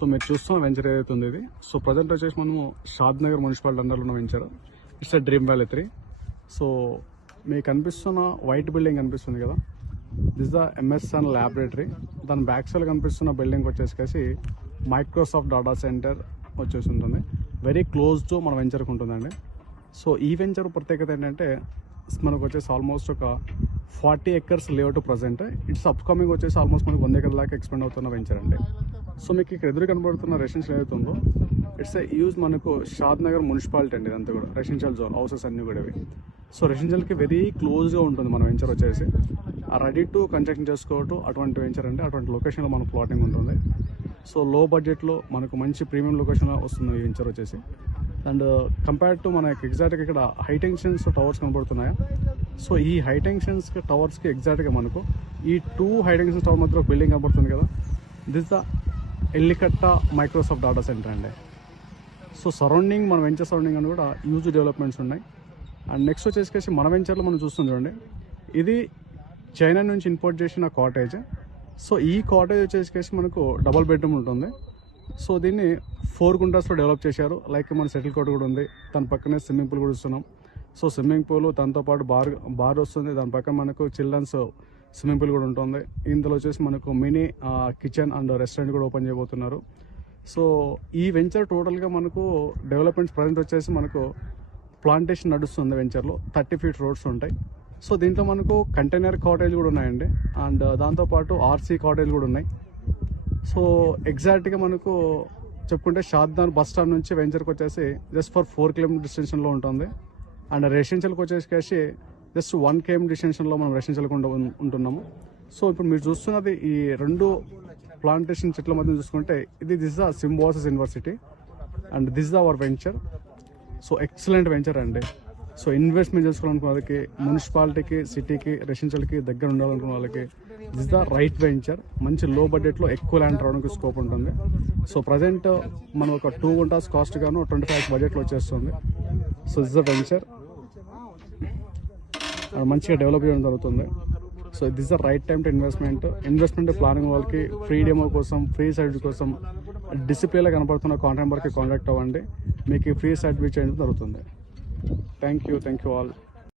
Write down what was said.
So మీరు చూస్తున్న venture ఏదైతే ఉంది ఇది. సో ప్రజెంట్ వచ్చేసి మనము షాద్ నగర్ మున్సిపాలిటీ అండర్లో ఉన్న venture. It's dream valley 3. So మీకు కనిపిస్తున్న వైట్ బిల్డింగ్ కనిపిస్తుంది కదా, దిస్ ద MSN ల్యాబొరేటరీ. దాని బ్యాక్ సైడ్ కనిపిస్తున్న బిల్డింగ్ వచ్చేసి మైక్రోసాఫ్ట్ డేటా సెంటర్ వచ్చేసి ఉంటుంది. వెరీ క్లోజ్ టు మన వెంచర్కి ఉంటుందండి. సో ఈ వెంచర్ ప్రత్యేకత ఏంటంటే మనకు వచ్చేసి ఆల్మోస్ట్ ఒక 40 acres layout present. It's upcoming వచ్చేసి ఆల్మోస్ట్ మనకు 100 acre దాకా ఎక్స్పెండ్ అవుతున్న వెంచర్ అండి. సో మీకు ఇక్కడ ఎదురు కనబడుతున్న రెసిడెన్షియల్ ఏదైతే ఉందో ఇట్స్ యూజ్ మనకు షాద్ నగర్ మున్సిపాలిటీ అండి. ఇదంతా కూడా రెసిడెన్షియల్ జోన్, హౌసెస్ అన్నీ కూడా ఇవి. సో రెసిడెన్షియల్కి వెరీ క్లోజ్గా ఉంటుంది మన వెంచర్ వచ్చేసి. రెడీ టు కన్స్ట్రక్షన్ చేసుకోవటం అటువంటి వెంచర్ అండి. అటువంటి లొకేషన్లో మన ప్లాటింగ్ ఉంటుంది. సో లో బడ్జెట్లో మనకు మంచి ప్రీమియం లొకేషన్లో వస్తుంది ఈ వెంచర్ వచ్చేసి. అండ్ కంపేర్ టు మనకి ఎగ్జాక్ట్గా ఇక్కడ హైటెన్షన్స్ టవర్స్ కనబడుతున్నాయి. సో ఈ హైటెన్షన్స్ టవర్స్కి ఎగ్జాక్ట్గా మనకు ఈ 2 హైటెన్షన్స్ టవర్ మధ్య ఒక బిల్డింగ్ కనబడుతుంది కదా, this the Ellikatta Microsoft data centre అండి. సో సరౌండింగ్ మన వెంచర్ సరౌండింగ్ అని కూడా యూజ్ డెవలప్మెంట్స్ ఉన్నాయి. అండ్ నెక్స్ట్ వచ్చేసి మన వెంచర్లో మనం చూస్తుంది చూడండి, ఇది చైనా నుంచి ఇంపోర్ట్ చేసిన కాటేజ్. సో ఈ కాటేజ్ వచ్చేసి మనకు డబల్ బెడ్రూమ్ ఉంటుంది. సో దీన్ని 4 గుంటాస్లో డెవలప్ చేశారు. లైక్ మన సెటిల్ కోట్ కూడా ఉంది, దాని పక్కనే స్విమ్మింగ్ పూల్ కూడా ఇస్తున్నాం. సో స్విమ్మింగ్ పూల్ దాంతోపాటు బార్ వస్తుంది, దాని పక్కన మనకు చిల్డ్రన్స్ స్విమ్మింగ్ పూల్ కూడా ఉంటుంది. ఇందులో వచ్చేసి మనకు మినీ కిచెన్ అండ్ రెస్టారెంట్ కూడా ఓపెన్ చేయబోతున్నారు. సో ఈ వెంచర్ టోటల్గా మనకు డెవలప్మెంట్స్ ప్రజెంట్ వచ్చేసి మనకు ప్లాంటేషన్ నడుస్తుంది వెంచర్లో. 30 feet రోడ్స్ ఉంటాయి. సో దీంట్లో మనకు కంటైనర్ కాటేజ్ కూడా ఉన్నాయండి. అండ్ దాంతోపాటు RC కాటేజ్ కూడా ఉన్నాయి. సో ఎగ్జాక్ట్గా మనకు చెప్పుకుంటే షాద్నగర్ బస్ స్టాండ్ నుంచి వెంచర్కి వచ్చేసి జస్ట్ ఫర్ 4 km డిస్టెన్షన్లో ఉంటుంది. అండ్ రెసిడెన్షియల్కి వచ్చేసి జస్ట్ 1 km డిస్టెన్షన్లో మనం రెసిడెన్షియల్కి ఉంటున్నాము. సో ఇప్పుడు మీరు చూస్తున్నది ఈ 2 ప్లాంటేషన్ చెట్ల మధ్య చూసుకుంటే this the Symbiosis university and this the our venture. So excellent venture అండి. సో ఇన్వెస్ట్మెంట్ చేసుకోవాలనుకున్న వాళ్ళకి, మున్సిపాలిటీకి, సిటీకి, రెసిడెన్షియల్కి దగ్గర ఉండాలనుకున్న వాళ్ళకి దిస్ ద రైట్ వెంచర్. మంచి లో బడ్జెట్లో ఎక్కువ ల్యాండ్ రావడానికి స్కోప్ ఉంటుంది. సో ప్రజెంట్ మనం ఒక 2 గుంటాస్ కాస్ట్ గాను 25 lakhs బడ్జెట్లో వచ్చేస్తుంది. సో దిస్ ద వెంచర్ మంచిగా డెవలప్ చేయడం జరుగుతుంది. So this the right time to investment planning వాళ్ళకి, ఫ్రీ డెమో కోసం, ఫ్రీ సైట్ కోసం డిసిప్లేలో కనపడుతున్న కాంటాక్ట్ నెంబర్కి కాంటాక్ట్ అవ్వండి. మీకు ఫ్రీ సైట్ విజిట్ చేయడం జరుగుతుంది. Thank you all.